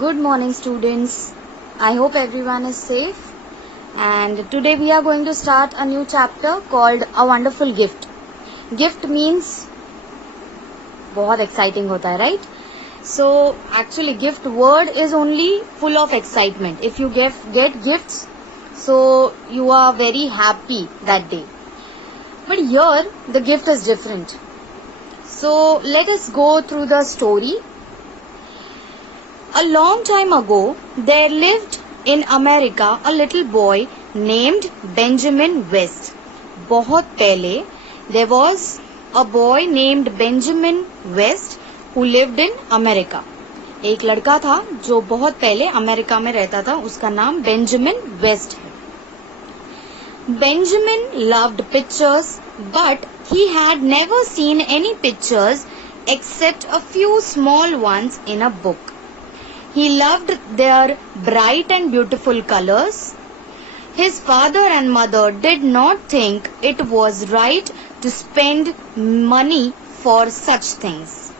Good morning, students. I hope everyone is safe. And today we are going to start a new chapter called A Wonderful Gift. Gift means बहुत exciting होता है, right? So actually gift word is only full of excitement. If you get gifts, so you are very happy that day. But here the gift is different. So let us go through the story. A long time ago, there lived in America a little boy named Benjamin West. बहुत पहले there was a boy named Benjamin West who lived in America. एक लड़का था जो बहुत पहले America में रहता था, उसका नाम बेंजामिन वेस्ट है. Benjamin loved pictures, but he had never seen any pictures except a few small ones in a book. He loved their bright and beautiful colors. His father and mother did not think it was right to spend money for such things.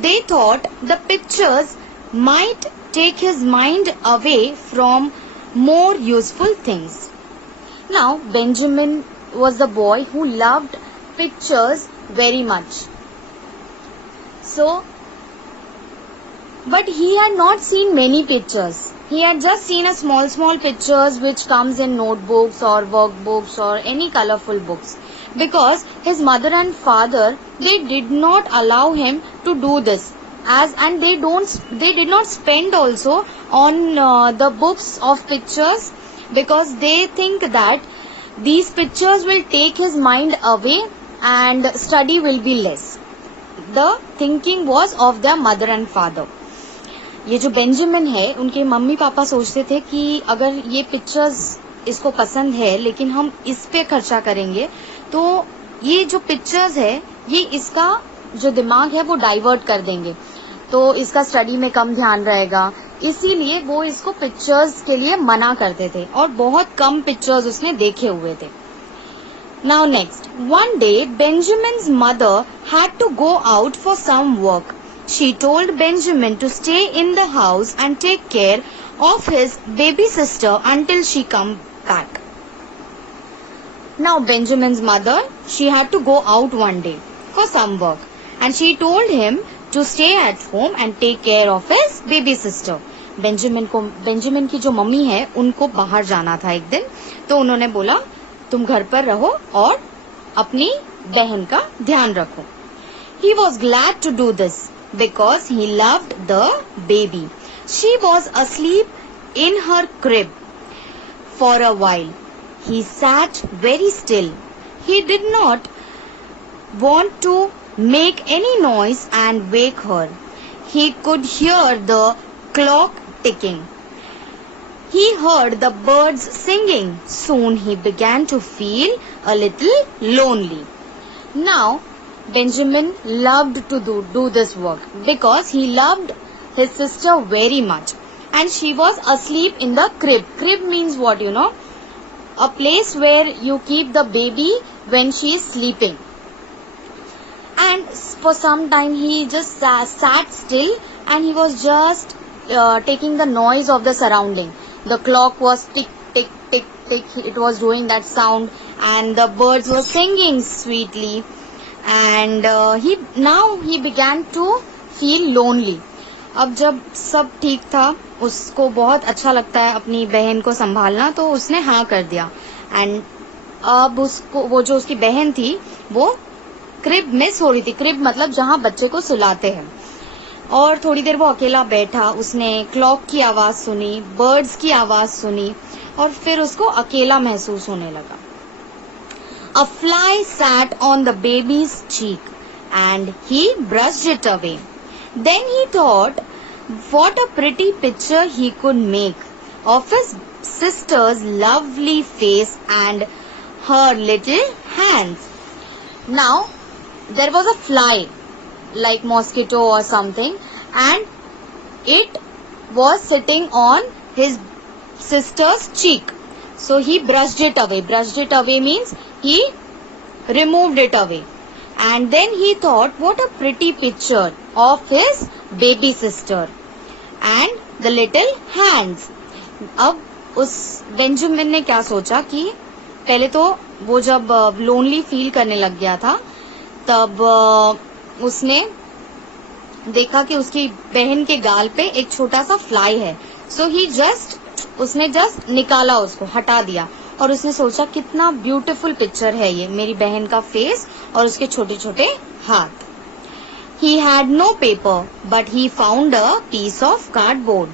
They thought the pictures might take his mind away from more useful things. Now, Benjamin was the boy who loved pictures very much. But he had not seen many pictures. He had just seen a small pictures which comes in notebooks or workbooks or any colorful books. Because his mother and father, they did not allow him to do this. And they did not spend also on the books of pictures, because they think that these pictures will take his mind away and study will be less. The thinking was of their mother and father. ये जो Benjamin है, उनके mummy papa सोचते थे कि अगर ये pictures इसको पसंद है लेकिन हम इस पे खर्चा करेंगे तो ये जो पिक्चर्स है ये इसका जो दिमाग है वो डाइवर्ट कर देंगे, तो इसका स्टडी में कम ध्यान रहेगा. इसीलिए वो इसको पिक्चर्स के लिए मना करते थे और बहुत कम पिक्चर्स उसने देखे हुए थे. Now next, one day Benjamin's mother had to go out for some work. She told Benjamin to stay in the house and take care of his baby sister until she come back. Now Benjamin's mother, she had to go out one day for some work, and she told him to stay at home and take care of his baby sister. Benjamin की जो mummy है उनको बाहर जाना था एक दिन, तो उन्होंने बोला तुम घर पर रहो और अपनी बहन का ध्यान रखो. He was glad to do this because he loved the baby. She was asleep in her crib. For a while, he sat very still. He did not want to make any noise and wake her. He could hear the clock ticking. He heard the birds singing. Soon he began to feel a little lonely. Now, Benjamin loved to do this work because he loved his sister very much, and she was asleep in the crib. Crib means what, you know? A place where you keep the baby when she is sleeping. And for some time he just sat still and he was just taking the noise of the surrounding. The clock was tick, tick, tick, tick. It was doing that sound and the birds were singing sweetly. And he began to feel lonely. अब जब सब ठीक था, उसको बहुत अच्छा लगता है अपनी बहन को संभालना, तो उसने हाँ कर दिया. एंड अब उसको वो जो उसकी बहन थी वो क्रिब में सो रही थी. क्रिब मतलब जहाँ बच्चे को सुलाते हैं. और थोड़ी देर वो अकेला बैठा, उसने क्लॉक की आवाज सुनी, बर्ड्स की आवाज सुनी और फिर उसको अकेला महसूस होने लगा. A fly sat on the baby's cheek and he brushed it away. Then he thought what a pretty picture he could make of his sister's lovely face and her little hands. Now, there was a fly, like mosquito or something, and it was sitting on his sister's cheek. So he brushed it away. Brushed it away means he removed it away. And then he thought what a pretty picture of his baby sister. and the little hands. अब उस Benjamin ने क्या सोचा कि पहले तो वो जब लोनली फील करने लग गया था तब उसने देखा कि उसकी बहन के गाल पे एक छोटा सा फ्लाई है. सो उसने जस्ट निकाला, उसको हटा दिया और उसने सोचा कितना ब्यूटीफुल पिक्चर है ये, मेरी बहन का फेस और उसके छोटे छोटे हाथ. He had no paper, but he found a piece of cardboard.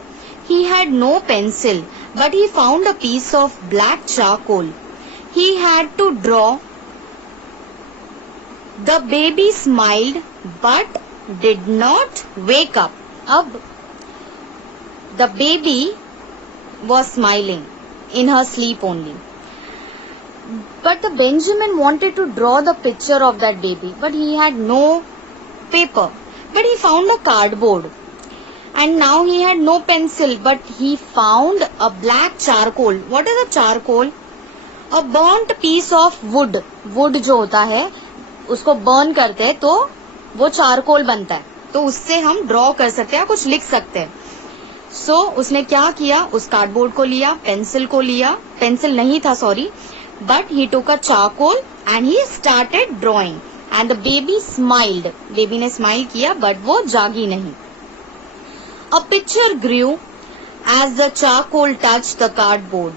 He had no pencil, but he found a piece of black charcoal. He had to draw. The baby smiled, but did not wake up. अब the baby was smiling in her sleep only. But the Benjamin wanted to draw the picture of that baby, but he had no paper. But he found a cardboard. And now he had no pencil, but he found a black charcoal. What is a charcoal? A burnt piece of wood. Wood जो होता है उसको burn करते हैं तो वो charcoal बनता है, तो उससे हम ड्रॉ कर सकते हैं, कुछ लिख सकते हैं. सो उसने क्या किया, उस कार्डबोर्ड को लिया, पेंसिल नहीं था sorry, but he took a charcoal and he started drawing and the baby smiled. Baby ने स्माइल किया बट वो जागी नहीं. A picture grew as the charcoal touched the cardboard.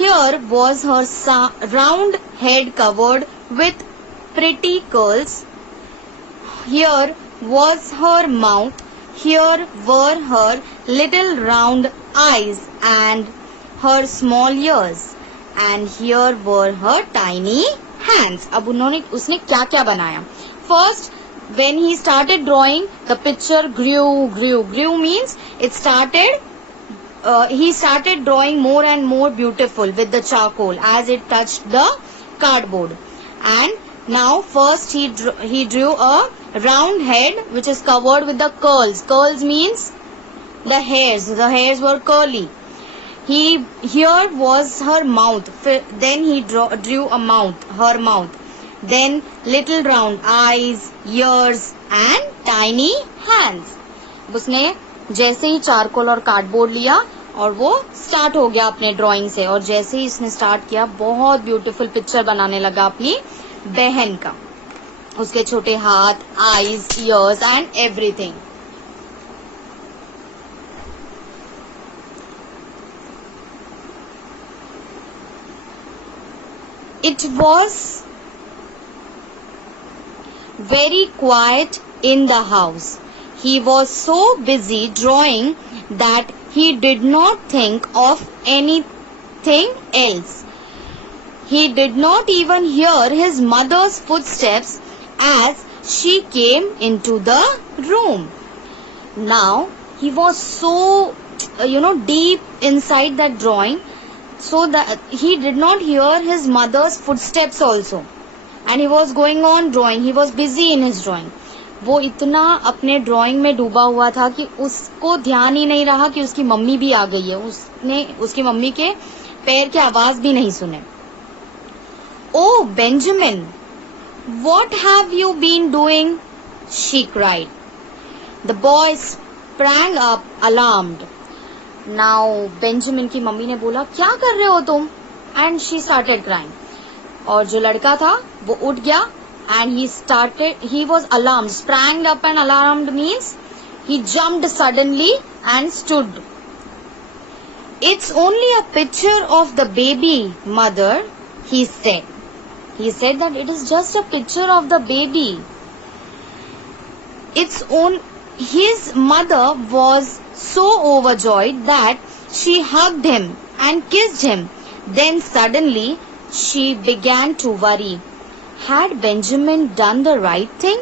Here was her round head covered with pretty curls. Here was her mouth. Here were her little round eyes and her small ears. And here were her tiny hands. अब उसने क्या क्या बनाया. First, when he started drawing, the picture grew means it started. He started drawing more and more beautiful with the charcoal as it touched the cardboard. And now first he drew a round head which is covered with the curls. Curls means the hairs. The hairs were curly. Here was her mouth. Then he drew a mouth, her mouth. Then little round eyes, ears and tiny hands. उसने जैसे ही charcoal और cardboard लिया और वो start हो गया अपने drawing से, और जैसे ही इसने स्टार्ट किया बहुत ब्यूटीफुल पिक्चर बनाने लगा अपनी बहन का, उसके छोटे हाथ, eyes, years and everything. It was very quiet in the house. He was so busy drawing that he did not think of anything else. He did not even hear his mother's footsteps as she came into the room. Now he was so, deep inside that drawing, so that he did not hear his mother's footsteps also. And he was going on drawing. He was busy in his drawing. वो इतना अपने drawing में डूबा हुआ था कि उसको ध्यान ही नहीं रहा कि उसकी मम्मी भी आ गई है. उसने उसकी मम्मी के पैर की आवाज भी नहीं सुने. Oh, Benjamin, what have you been doing? She cried. The boy sprang up alarmed. Now Benjamin की मम्मी ने बोला क्या कर रहे हो तुम? And she started crying. और जो लड़का था वो उठ गया and he was alarmed. Sprang up and alarmed means he jumped suddenly and stood. It's only a picture of the baby, mother, he said. He said that it is just a picture of the baby. His mother was so overjoyed that she hugged him and kissed him. Then suddenly she began to worry. Had Benjamin done the right thing?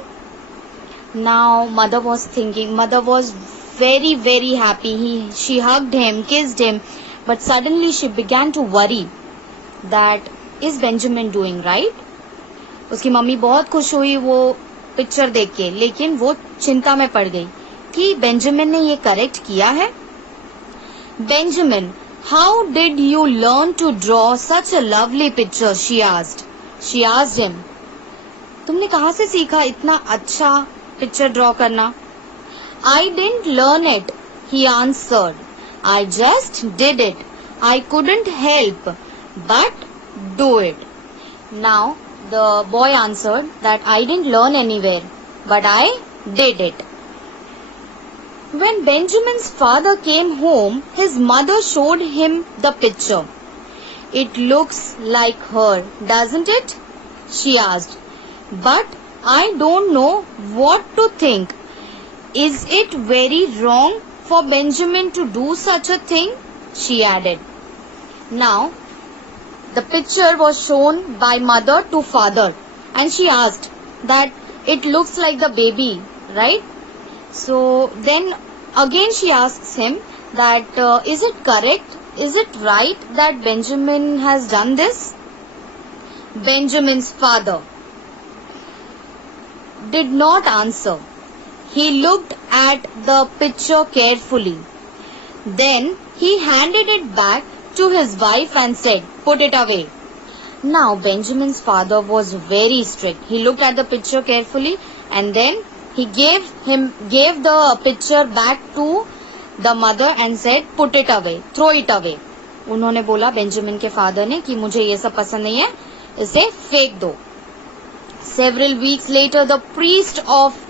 Now mother was thinking. Mother was very, very happy. She hugged him, kissed him, but suddenly she began to worry that is Benjamin doing right? उसकी mummy बहुत खुश हुई वो picture देख के, लेकिन वो चिंता में पड़ गई कि बेंजामिन ने ये करेक्ट किया है. Benjamin, how did you learn to draw such a lovely picture? She asked him. तुमने कहाँ से सीखा इतना अच्छा पिक्चर ड्रॉ करना? I didn't learn it he answered. I just did it. I couldn't help but do it. Now the boy answered that I didn't learn anywhere, but I did it. When Benjamin's father came home, his mother showed him the picture. It looks like her, doesn't it? She asked. But I don't know what to think. Is it very wrong for Benjamin to do such a thing? She added. Now, the picture was shown by mother to father, and she asked that it looks like the baby, right? So then again she asks him that is it correct? Is it right that Benjamin has done this? Benjamin's father did not answer. He looked at the picture carefully. Then he handed it back to his wife and said, "Put it away." Now Benjamin's father was very strict. He looked at the picture carefully and then he gave the picture back to the mother and said, "Put it away, throw it away." उन्होंने बोला Benjamin के father ने कि मुझे ये सब पसंद नहीं है, इसे फेंक दो. Several weeks later, the priest of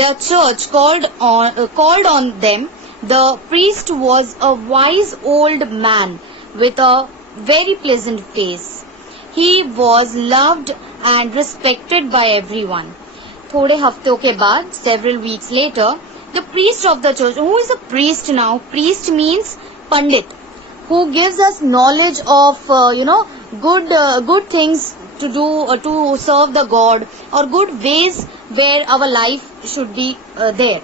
their church called on them. The priest was a wise old man with a very pleasant face. He was loved and respected by everyone. थोड़े हफ्तों के बाद, several weeks later, the priest of the church. Who is a priest now? Priest means pandit, who gives us knowledge of good things to do to serve the God, or good ways where our life should be there.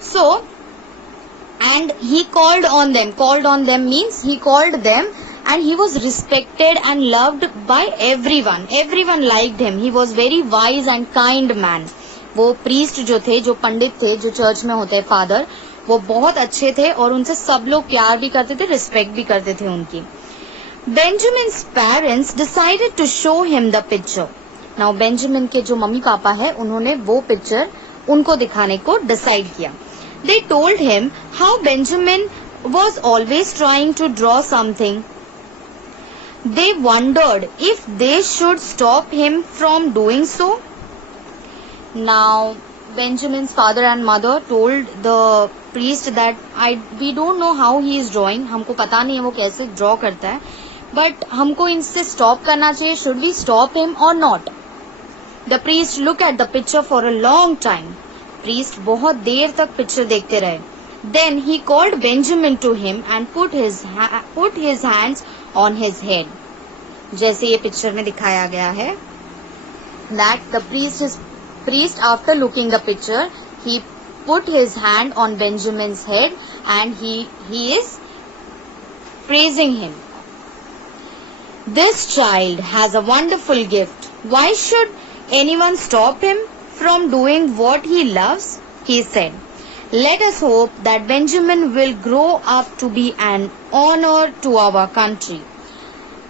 So, and he called on them. Called on them means he called them, and he was respected and loved by everyone. Everyone liked him. He was very wise and kind man. वो priest जो थे, जो पंडित थे, जो church में होते हैं father, वो बहुत अच्छे थे और उनसे सब लोग प्यार भी करते थे, रिस्पेक्ट भी करते थे उनकी. Benjamin's parents decided to show him the picture. Now Benjamin के जो मम्मी पापा है, उन्होंने वो पिक्चर उनको दिखाने को डिसाइड किया. They told him how Benjamin was always trying to draw something. They wondered if they should stop him from doing so. Now Benjamin's father and mother told the priest that we don't know how he is drawing. हमको पता नहीं है वो कैसे draw करता है, but हमको इनसे स्टॉप करना चाहिए. Should we stop him or not? The priest looked at the picture for a long time. Priest बहुत देर तक पिक्चर देखते रहे. Then he called Benjamin to him and put his hands on his head. जैसे ये picture में दिखाया गया है, that the priest after looking the picture, he put his hand on Benjamin's head and he is praising him. This child has a wonderful gift. Why should anyone stop him from doing what he loves? He said. Let us hope that Benjamin will grow up to be an honor to our country.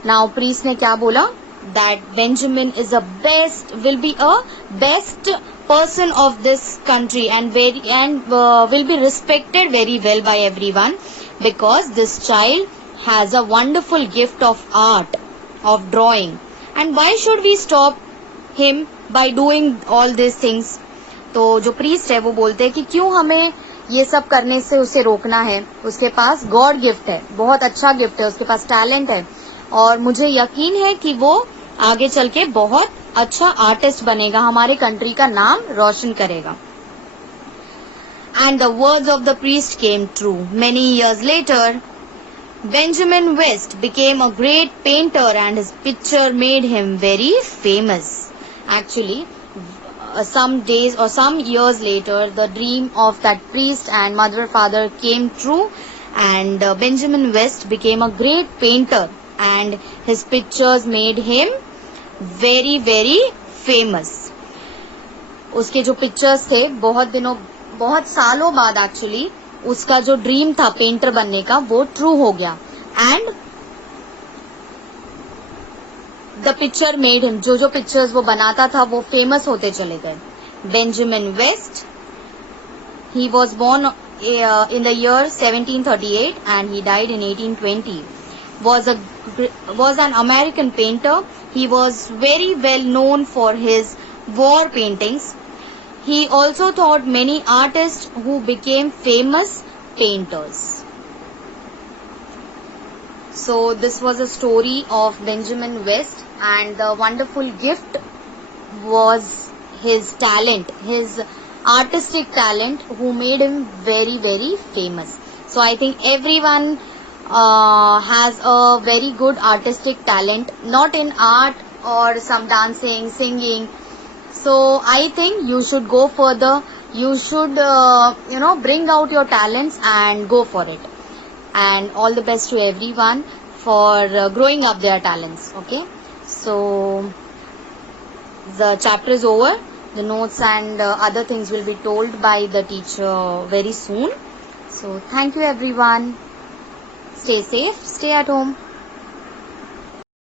Now priest ने क्या बोला? That Benjamin will be a best person of this country and will be respected very well by everyone, because this child has a wonderful gift of art, of drawing. And why should we stop him by doing all these things? तो जो priest है वो बोलते हैं कि क्यों हमें ये सब करने से उसे रोकना है. उसके पास गॉड गिफ्ट है, बहुत अच्छा गिफ्ट है, उसके पास टैलेंट है, और मुझे यकीन है कि वो आगे चल के बहुत अच्छा आर्टिस्ट बनेगा, हमारे कंट्री का नाम रोशन करेगा. And the words of the priest came true. Many years later, Benjamin West became a great painter and his picture made him very famous. Actually, some days or some years later, the dream of that priest and father came true, and Benjamin West became a great painter and his pictures made him very very famous. उसके जो pictures थे, बहुत सालों बाद actually उसका जो dream था painter बनने का, वो ट्रू हो गया. And the picture made him, जो पिक्चर्स वो बनाता था वो फेमस होते चले गए. Benjamin West, he was born in the year 1738 and he died in 1820. Was an American painter. He was very well known for his war paintings. He also taught many artists who became famous painters. So this was a story of Benjamin West, and the wonderful gift was his talent, his artistic talent, who made him very, very famous. So I think everyone has a very good artistic talent, not in art or some dancing, singing. So I think you should go further. You should, bring out your talents and go for it. And all the best to everyone for growing up their talents. Okay. So the chapter is over. The notes and other things will be told by the teacher very soon. So thank you everyone. Stay safe. Stay at home.